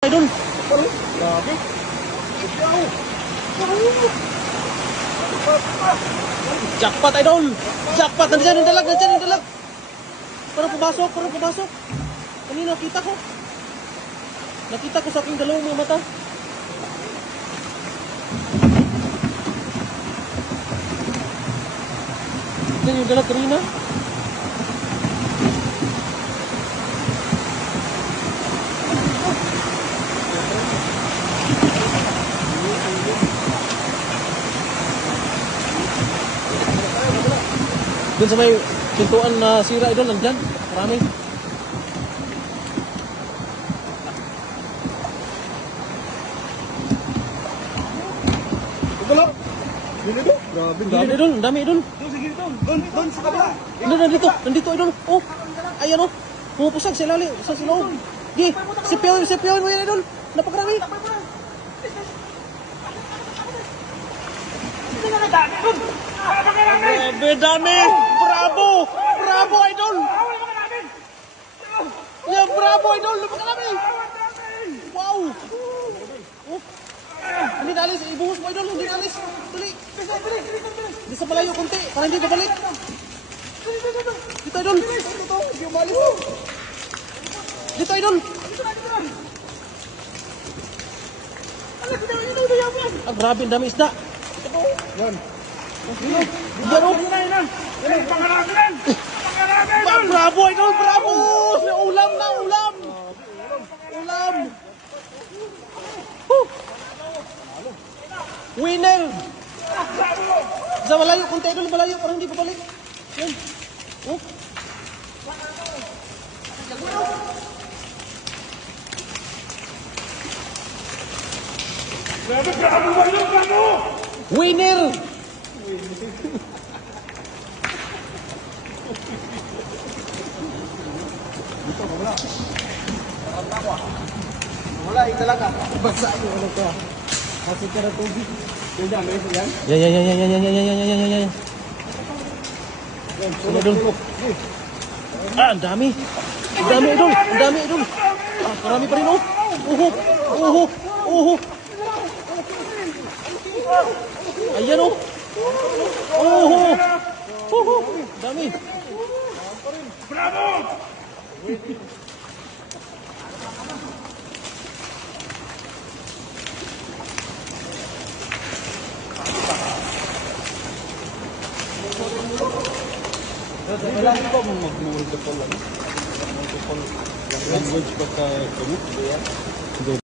Idol. Grabe. Jackpot, idol. Jackpot. Nandiyan yung dalag, nandiyan yung dalag. Parang pumasok, parang pumasok. Kanina nakita ko. Nakita ko sa aking dalawang mga mata. Nandiyan yung dalag kanina. Doon sa may pintuan na sira idol, nandyan. Marami. Ito lang. Dito. Grabe. Dami idol, dami idol. Doon, sige dito. Doon sa kabila. Nandito idol. Oh, ayan oh. Pumupusag sa ilalim, sa loob. Di, sipiyon mo yan idol. Napakarami. Grabe, dami. Bravo. Bravo idol. Yeah, bravo idol. Napakarami. Wow. Oh. Hindi nalis, ibuhos mo idol, hindi nalis. Dali. Di sa malayo konti, para hindi babalik. Dito idol. Dito idol. Ah, grabe, ang dami isda. Yan. Bravo. Pangarami. Bravo idol, bravo. Ulam na, ulam. Ulam. Winner. Sa malayo, konti idol, malayo, parang hindi babalik. Yan. Oh. Winner. Wala, talaga. Basa yung ano ko. Kasi ka na tubig. Yung dami, yan. Yan. Sunod idol. Ah, ang dami. Ang dami idol. Ang dami idol. Ah, marami pa rin oh. Uho. Ayan oh. Uho. Dami. Bravo! Wala ko ba mag-multiple ano? Multiple language pagka gamit?